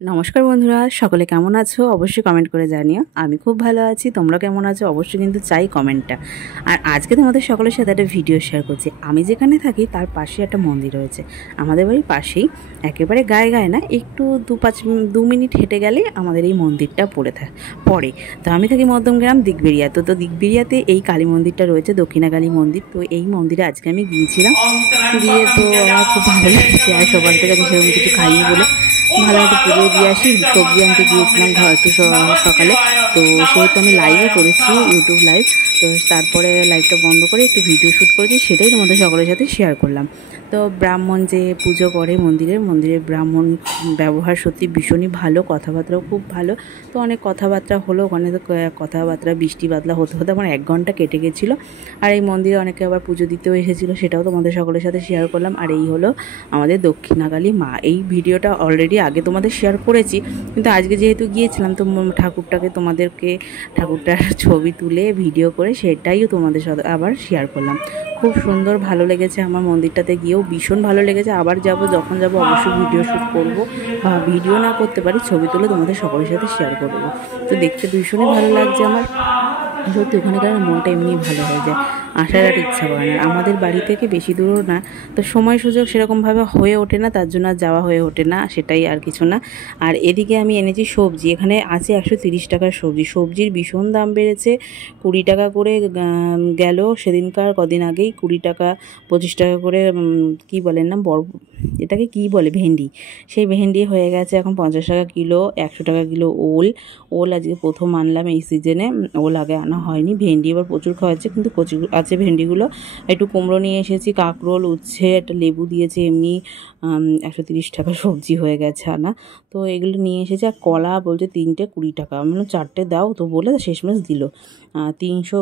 নমস্কার বন্ধুরা, সকলে কেমন আছো অবশ্যই কমেন্ট করে জানিও। আমি খুব ভালো আছি, তোমরা কেমন আছো অবশ্যই কিন্তু চাই কমেন্টটা। আর আজকে তোমাদের সকলের সাথে একটা ভিডিও শেয়ার করছি। আমি যেখানে থাকি তার পাশে একটা মন্দির রয়েছে, আমাদের বাড়ির পাশেই, একেবারে গায়ে গায়ে না, একটু 2 মিনিট হেঁটে গেলে আমাদের এই মন্দিরটা পড়ে। তো আমি থাকি মধ্যমগ্রাম দিকবেরিয়া। তো দিকবেরিয়াতে এই কালী মন্দিরটা রয়েছে, দক্ষিণা কালী মন্দির। তো এই মন্দিরে আজকে আমি গিয়েছিলাম, গিয়ে তো আমার খুব ভালো লেগেছে। আর সকাল থেকে আমি সেরকম কিছু খাইনি বলে ভালো মতো পুজো দিয়ে আসি। সবজি আনতে গিয়েছিলাম ঘর একটু সকালে, তো সেহেতু আমি লাইভও করেছি, ইউটিউব লাইভ। তো তারপরে লাইভটা বন্ধ করে একটু ভিডিও শ্যুট করেছি, সেটাই তোমাদের সকলের সাথে শেয়ার করলাম। তো ব্রাহ্মণ যে পুজো করে মন্দিরে ব্রাহ্মণ ব্যবহার সত্যি ভীষণই ভালো, কথাবার্তাও খুব ভালো। তো অনেক কথাবার্তা হলো ওখানে। তো কথাবার্তা বৃষ্টি বাদলা হতে হতে আমার 1 ঘন্টা কেটে গেছিলো। আর এই মন্দিরে অনেকে আবার পুজো দিতেও এসেছিলো, সেটাও তোমাদের সকলের সাথে শেয়ার করলাম। আর এই হলো আমাদের দক্ষিণাকালী মা। এই ভিডিওটা অলরেডি আগে তোমাদের শেয়ার করেছি, কিন্তু আজকে যেহেতু গিয়েছিলাম তো ঠাকুরটার ছবি তুলে ভিডিও করে সেটাইও তোমাদের সাথে আবার শেয়ার করলাম। খুব সুন্দর, ভালো লেগেছে আমার মন্দিরটাতে গিয়েও, ভীষণ ভালো লেগেছে। আবার যখন যাব অবশ্যই ভিডিও শ্যুট করবো, বা ভিডিও না করতে পারি ছবি তুলে তোমাদের সকলের সাথে শেয়ার করবো। তো দেখতে ভীষণই ভালো লাগছে আমার, সত্যি ওখানে গেলে মনটা এমনি ভালো হয়ে যায়, আসার আর ইচ্ছা করে না। আমাদের বাড়ি থেকে বেশি দূরও না, তো সময় সুযোগ সেরকমভাবে হয়ে ওঠে না, তার জন্য যাওয়া হয়ে ওঠে না, সেটাই আর কিছু না। আর এদিকে আমি এনেছি সবজি, এখানে আছে 130 টাকার সবজির ভীষণ দাম বেড়েছে। 20 টাকা করে গেল সেদিনকার, কদিন আগেই 20 টাকা 25 টাকা করে কি বলেন না, এটাকে কি বলে, ভেন্ডি। সেই ভেন্ডি হয়ে গেছে এখন 50 টাকা কিলো, 100 টাকা কিলো ওল আজকে প্রথম আনলাম এই সিজনে। ওল আগে আনা হয়নি। ভেন্ডি এবার প্রচুর খাওয়াচ্ছে, কিন্তু কচি আছে ভেন্ডিগুলো। একটু কুমড়ো নিয়ে এসেছি, কাঁকরোল, উচ্ছে, একটা লেবু দিয়েছে, এমনি 130 টাকা সবজি হয়ে গেছে আনা। তো এগুলো নিয়ে এসেছে। আর কলা বলছে 3টে 20 টাকা, আমি বললাম 4টে দাও, তো বলে শেষমেশ দিল। 300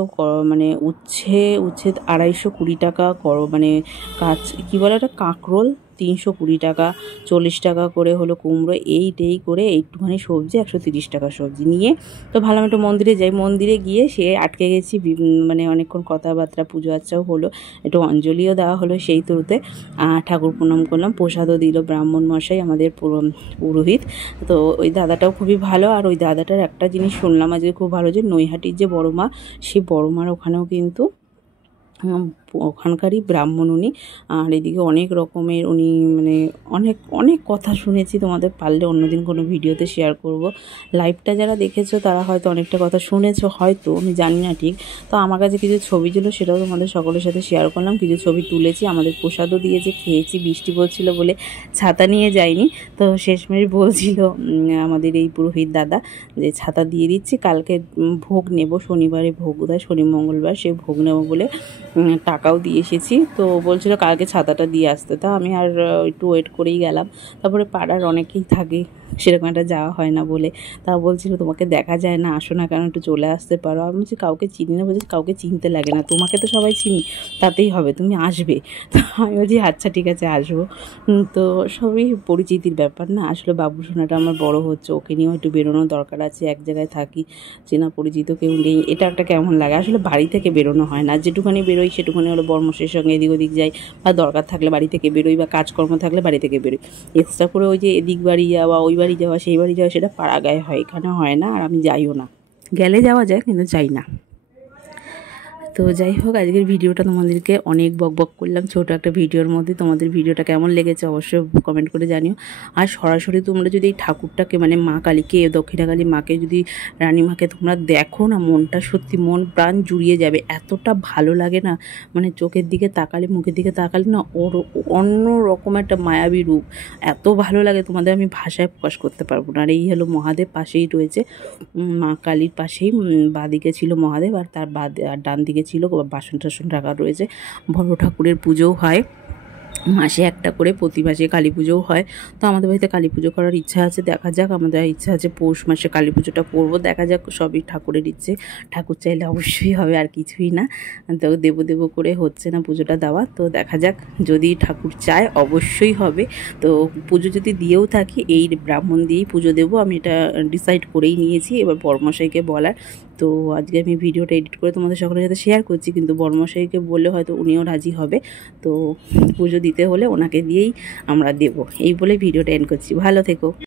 মানে উচ্ছে 220 টাকা মানে কী বলে একটা কাঁকরোল 320 টাকা, 40 টাকা করে হলো কুমড়ো, এই করে একটুখানি সবজি 130 টাকা সবজি নিয়ে তো ভালো একটু মন্দিরে যাই। মন্দিরে গিয়ে সে আটকে গেছি, মানে অনেকক্ষণ কথাবার্তা, পুজো আচ্চাও হলো, একটু অঞ্জলিও দেওয়া হলো সেই থ্রুতে। ঠাকুর প্রণাম করলাম, প্রসাদও দিল ব্রাহ্মণ মশাই, আমাদের পুরোহিত। তো ওই দাদাটাও খুবই ভালো। আর ওই দাদাটার একটা জিনিস শুনলাম আজকে খুব ভালো, যে নৈহাটির যে বড় মা, সেই বড় মার ওখানেও কিন্তু ওখানকারই ব্রাহ্মণ উনি। আর এদিকে অনেক রকমের উনি, মানে অনেক অনেক কথা শুনেছি, তোমাদের পারলে অন্যদিন কোনো ভিডিওতে শেয়ার করব। লাইভটা যারা দেখেছো তারা হয়তো অনেকটা কথা শুনেছো, হয়তো আমি জানি না ঠিক। তো আমার কাছে কিছু ছবি ছিল, সেটাও তোমাদের সকলের সাথে শেয়ার করলাম। কিছু ছবি তুলেছি, আমাদের প্রসাদও দিয়েছে, খেয়েছি। বৃষ্টি পড়ছিল বলে ছাতা নিয়ে যাইনি। তো শেষমেশ বলছিল আমাদের এই পুরোহিত দাদা যে ছাতা দিয়ে দিচ্ছি, কালকে ভোগ নেব, শনিবারে ভোগ দেয়, শনি মঙ্গলবার, সে ভোগ নেব বলে টাকাও দিয়ে এসেছি। তো বলছিল কালকে ছাতাটা দিয়ে আসতে, তা আমি আর একটু ওয়েট করেই গেলাম। তারপরে পাড়ার অনেকেই থাকে, সেরকম একটা যাওয়া হয় না বলে, তা বলছিল তোমাকে দেখা যায় না, আসো না কেন, একটু চলে আসতে পারো। আমি বলছি কাউকে চিনি না। বলছি কাউকে চিনতে লাগে না, তোমাকে তো সবাই চিনি, তাতেই হবে, তুমি আসবে। তো আমি বলছি আচ্ছা ঠিক আছে আসবো। তো সবই পরিচিতির ব্যাপার না, আসলে বাবু সোনাটা আমার বড় হচ্ছে, ওকে নিয়েও একটু বেরোনোর দরকার আছে। এক জায়গায় থাকি, চেনা পরিচিত কেউ নেই, এটা একটা কেমন লাগে। আসলে বাড়ি থেকে বেরোনো হয় না, যেটুখানি বেরোই সেটুখানি হলো বর্মশের সঙ্গে এদিক ওদিক যাই, বা দরকার থাকলে বাড়ি থেকে বেরোই, বা কাজকর্ম থাকলে বাড়ি থেকে বেরোই। এক্সট্রা করে ওই যে এদিক বাড়ি যাওয়া, ওই বাড়ি যাওয়া, সেই বাড়ি যাওয়া, সেটা পাড়া গায়ে হয়, এখানে হয় না। আর আমি যাইও না, গেলে যাওয়া যায় কিন্তু যাই না। তো যাই হোক, আজকের ভিডিওটা তোমাদেরকে অনেক বকবক করলাম ছোটো একটা ভিডিওর মধ্যে। তোমাদের ভিডিওটা কেমন লেগেছে অবশ্যই কমেন্ট করে জানিও। আর সরাসরি তোমরা যদি এই ঠাকুরটাকে, মানে মা কালীকে, দক্ষিণাকালী মাকে, যদি রানীমাকে তোমরা দেখো না, মনটা সত্যি মন প্রাণ জুড়িয়ে যাবে, এতটা ভালো লাগে না। মানে চোখের দিকে তাকালে, মুখের দিকে তাকালে না, ওর অন্য রকম একটা মায়াবী রূপ, এত ভালো লাগে তোমাদের আমি ভাষায় প্রকাশ করতে পারবো না। আর এই হলো মহাদেব, পাশেই রয়েছে মা কালীর পাশেই, বাঁদিকে ছিল মহাদেব, আর তার আর ডান দিকে ছিল বাসন টাসন রাখা রয়েছে। বড় ঠাকুরের পুজোও হয়, মাসে একটা করে, প্রতি মাসে কালী পুজোও হয়। তো আমাদের বাড়িতে কালী পুজো করার ইচ্ছা আছে, দেখা যাক। আমাদের ইচ্ছা আছে পৌষ মাসে কালী পুজোটা করবো, দেখা যাক, সবই ঠাকুরের ইচ্ছে। ঠাকুর চাইলে অবশ্যই হবে, আর কিছুই না। তো দেব করে হচ্ছে না পুজোটা দেওয়া, তো দেখা যাক, যদি ঠাকুর চায় অবশ্যই হবে। তো পুজো যদি দিয়েও থাকি, এই ব্রাহ্মণ দিয়েই পুজো দেবো, আমি এটা ডিসাইড করেই নিয়েছি। এবার বড়মশাইকে বলার, তো আজকে আমি ভিডিওটা এডিট করে তোমাদের সকলের সাথে শেয়ার করছি, কিন্তু বড়মশাইকে বললে হয়তো উনিও রাজি হবে। তো পুজো দিতে হলে ওনাকে দিয়েই আমরা দেবো, এই বলে ভিডিওটা এন্ড করছি। ভালো থেকো।